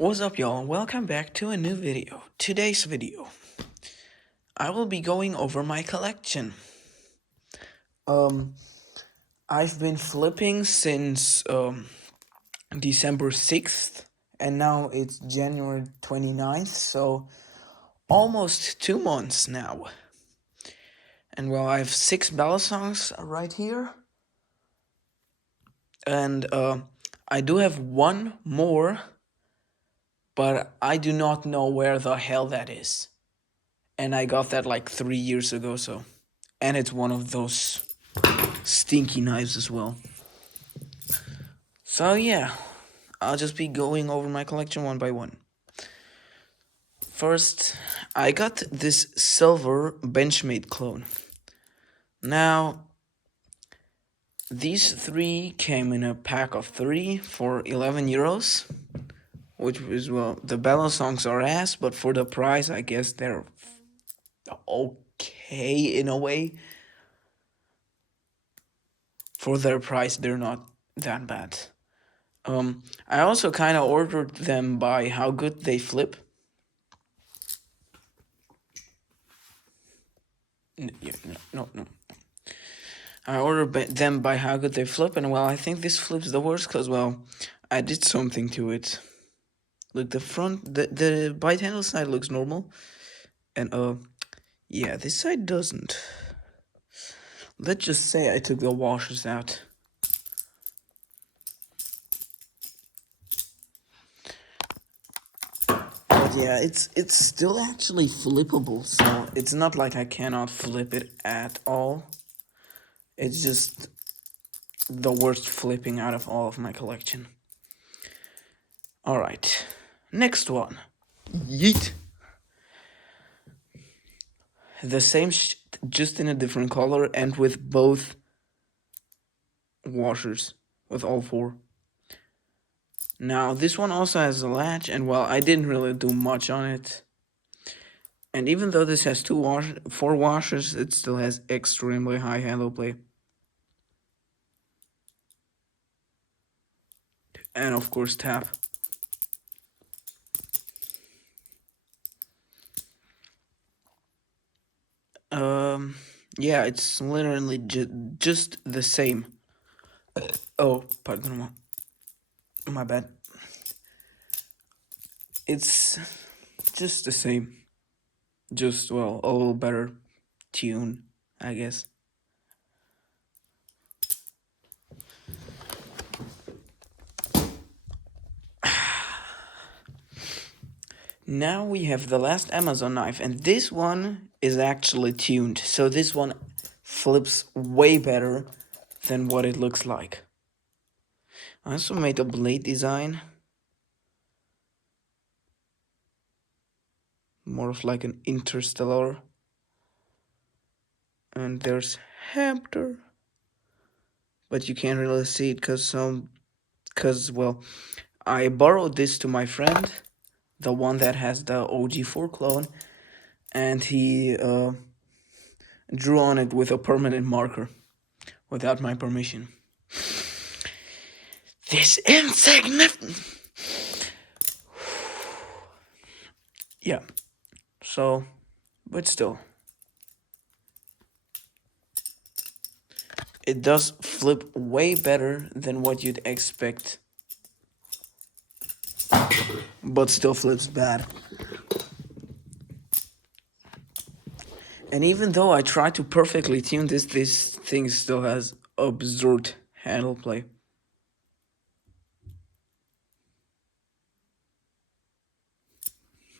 What's up, y'all? Welcome back to a new video. Today's video, I will be going over my collection. Um, I've been flipping since December 6th, and now it's January 29th, so almost 2 months now. And well, I have 6 balisongs right here, and I do have one more, but I do not know where the hell that is. And I got that like 3 years ago, so. And it's one of those stinky knives as well. So yeah, I'll just be going over my collection one by one. First, I got this silver Benchmade clone. Now, these three came in a pack of 3 for 11 euros. Which is, well, the balisongs are ass, but for the price, I guess they're okay in a way. For their price, they're not that bad. I also kind of ordered them by how good they flip. No. I ordered them by how good they flip, and well, I think this flips the worst because, well, I did something to it. Look, the bite handle side looks normal, and yeah, this side doesn't. Let's just say I took the washers out. But yeah, it's still actually flippable, so it's not like I cannot flip it at all. It's just the worst flipping out of all of my collection. Alright, next one. Yeet! The same just in a different color and with both washers, with all 4. Now, this one also has a latch, and well, I didn't really do much on it. And even though this has 4 washers, it still has extremely high handle play. And of course, tap. Yeah, it's literally just the same. Oh, pardon me. My bad. It's just the same. Just, well, a little better tune, I guess. Now we have the last Amazon knife, and this one is actually tuned, so this one flips way better than what it looks like. I also made a blade design, more of like an interstellar, and there's Hamter, but you can't really see it because well, I borrowed this to my friend, the one that has the OG4 clone, and he drew on it with a permanent marker without my permission. This insignificant. Yeah, so, but still, it does flip way better than what you'd expect, but still flips bad. And even though I try to perfectly tune this thing still has absurd handle play.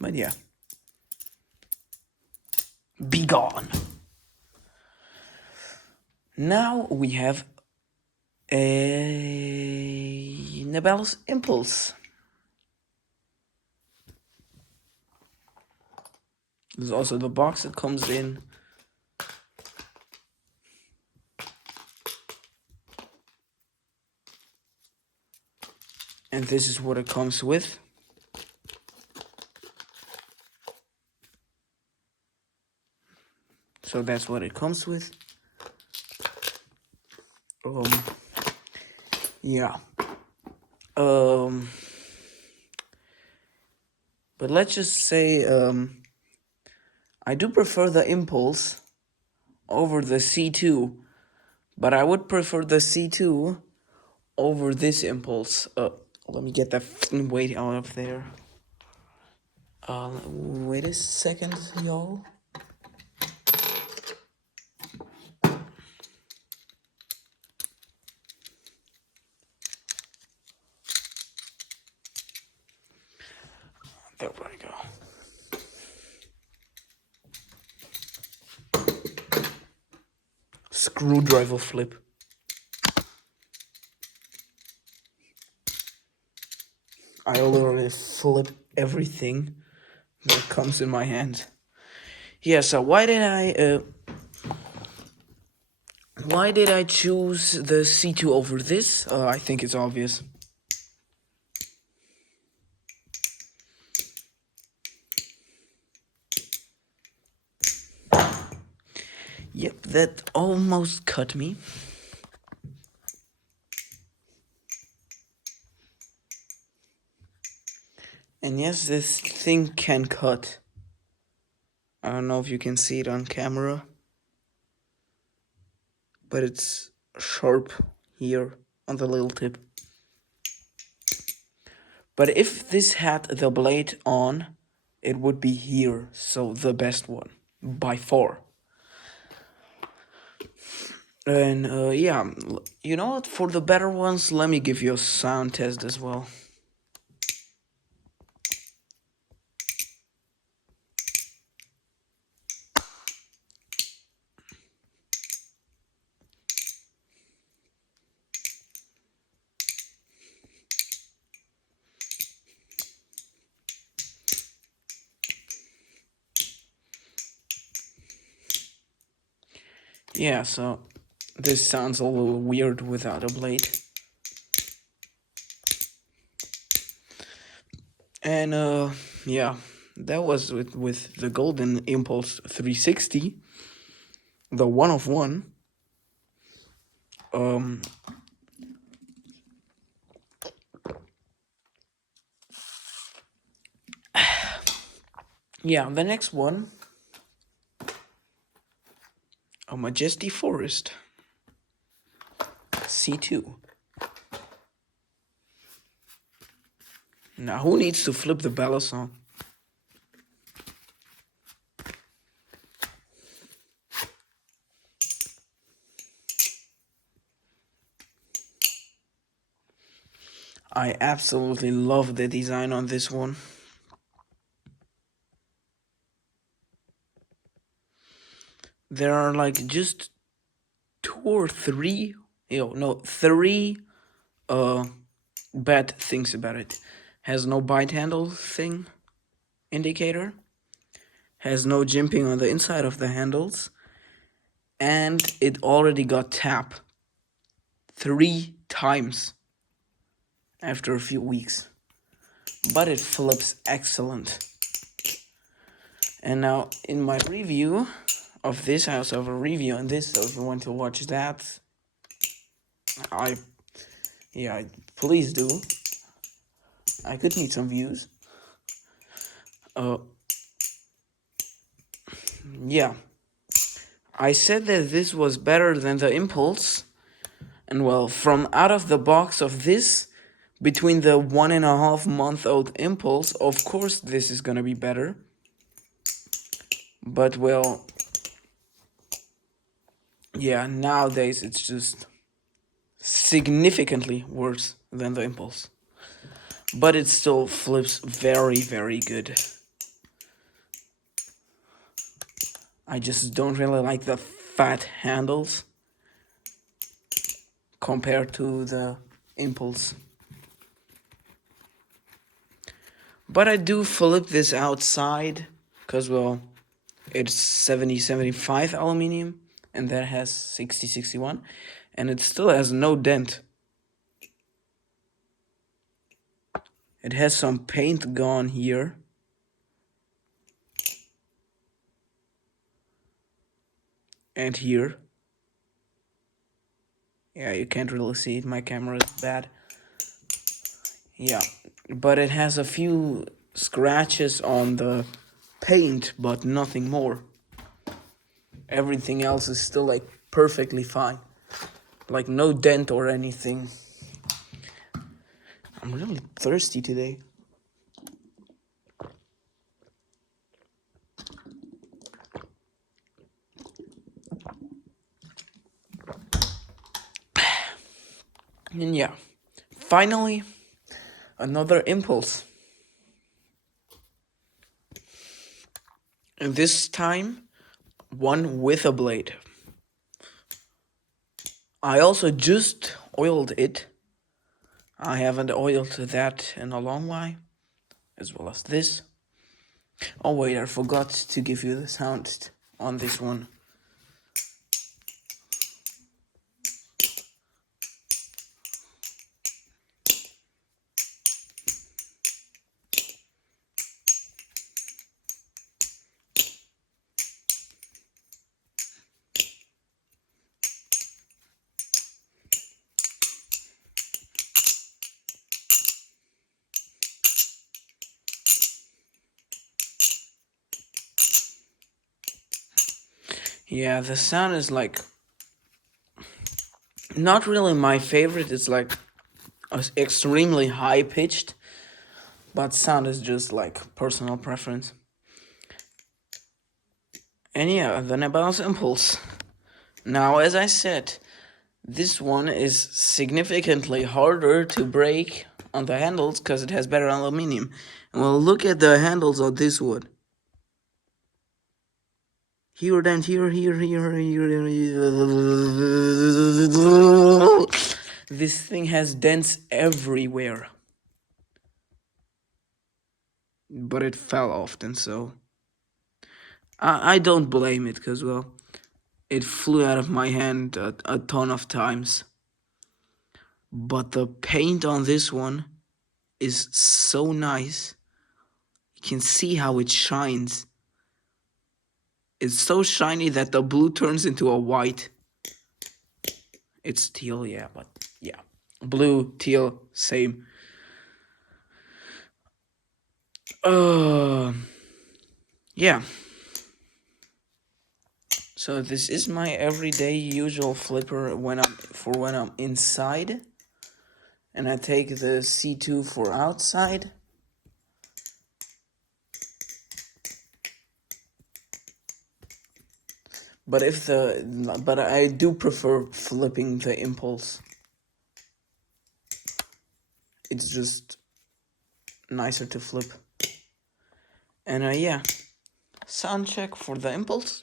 But yeah. Be gone. Now we have a Nibel's Impulse. There's also the box that comes in. And this is what it comes with. So that's what it comes with. Yeah. But let's just say I do prefer the Impulse over the C2, but I would prefer the C2 over this Impulse. Let me get that weight out of there. Wait a second, y'all. There we go. Screwdriver flip. I literally flip everything that comes in my hand. Yeah, so why did I choose the C2 over this? I think it's obvious. Yep, that almost cut me. And yes, this thing can cut. I don't know if you can see it on camera, but it's sharp here on the little tip. But if this had the blade on, it would be here, so the best one, by far. And yeah, you know what, for the better ones, let me give you a sound test as well. Yeah, so this sounds a little weird without a blade. And yeah, that was with the Golden Impulse 360, the one of one. Yeah, the next one, a Majesty Forest C2. Now, who needs to flip the balisong? I absolutely love the design on this one. There are like just two or three, three bad things about it. Has no bite handle thing indicator, has no jimping on the inside of the handles, and it already got tap 3 times after a few weeks. But it flips excellent. And now in my review of this, I also have a review on this, so if you want to watch that, please do. I could need some views. Yeah. I said that this was better than the Impulse, and well, from out of the box of this, between the 1.5-month-old Impulse, of course this is gonna be better. But well, yeah, nowadays it's just significantly worse than the Impulse. But it still flips very, very good. I just don't really like the fat handles compared to the Impulse. But I do flip this outside, because, well, it's 70-75 aluminium, and that has 60-61, and it still has no dent. It has some paint gone here. And here. Yeah, you can't really see it, my camera is bad. Yeah, but it has a few scratches on the paint, but nothing more. Everything else is still like perfectly fine. Like no dent or anything. I'm really thirsty today. And yeah, finally, another impulse. And this time, one with a blade. I also just oiled it. I haven't oiled that in a long while, as well as this. Oh wait, I forgot to give you the sound on this one. Yeah, the sound is like not really my favorite. It's like extremely high pitched, but sound is just like personal preference. And yeah, then about impulse. Now, as I said, this one is significantly harder to break on the handles because it has better aluminium. And well, look at the handles of this wood. Here, then here. This thing has dents everywhere. But it fell often, so I don't blame it, because, well, it flew out of my hand a ton of times. But the paint on this one is so nice. You can see how it shines. It's so shiny that the blue turns into a white. It's teal, yeah, but yeah. Blue, teal, same. Yeah. So this is my everyday usual flipper when I'm inside. And I take the C2 for outside. But I do prefer flipping the impulse. It's just nicer to flip. And yeah, sound check for the impulse.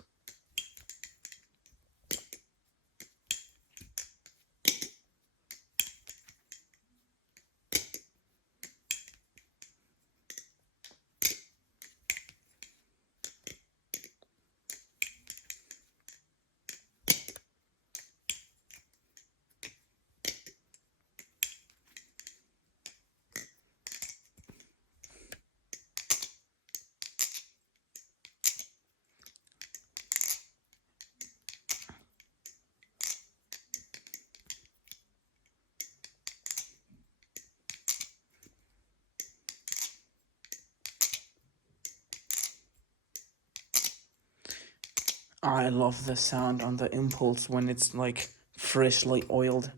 I love the sound on the impulse when it's like freshly oiled.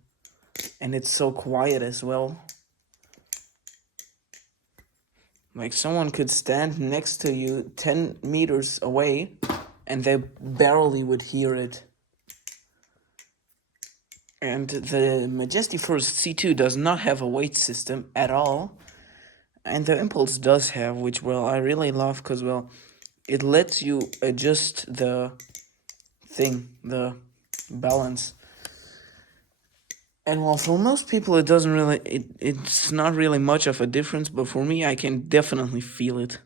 And it's so quiet as well. Like someone could stand next to you 10 meters away and they barely would hear it. And the Majesty First C2 does not have a weight system at all. And the Impulse does have, which, well, I really love because, well, it lets you adjust the the balance. And well, for most people, it's not really much of a difference, but for me, I can definitely feel it.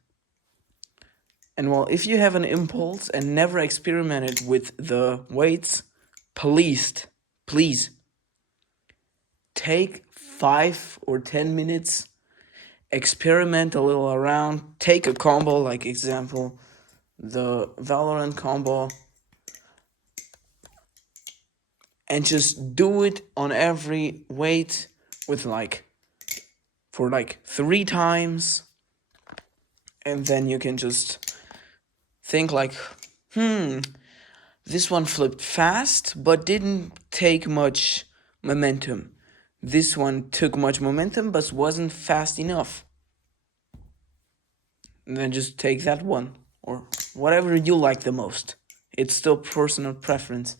And well, if you have an impulse and never experimented with the weights, please take 5 or 10 minutes, experiment a little around, take a combo, like example, the Valorant combo, and just do it on every weight with for 3 times. And then you can just think like, this one flipped fast, but didn't take much momentum. This one took much momentum, but wasn't fast enough. And then just take that one, or whatever you like the most. It's still personal preference.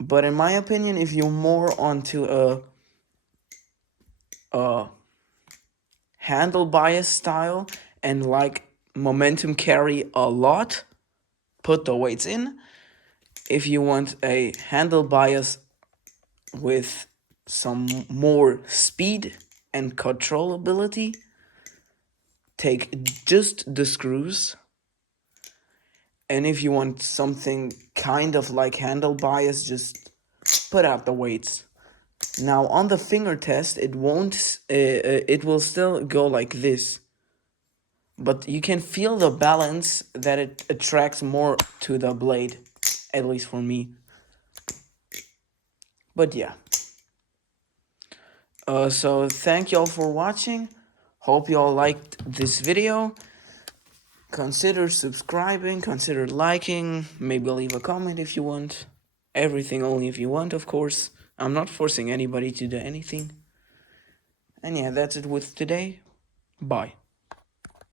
But in my opinion, if you're more onto a handle bias style and like momentum carry a lot, put the weights in. If you want a handle bias with some more speed and controllability, take just the screws. And if you want something kind of like handle bias, just put out the weights. Now on the finger test, it won't. It will still go like this, but you can feel the balance that it attracts more to the blade, at least for me. But yeah. So thank y'all for watching. Hope y'all liked this video. Consider subscribing, consider liking, maybe leave a comment if you want. Everything only if you want, of course. I'm not forcing anybody to do anything. And yeah, that's it with today. Bye.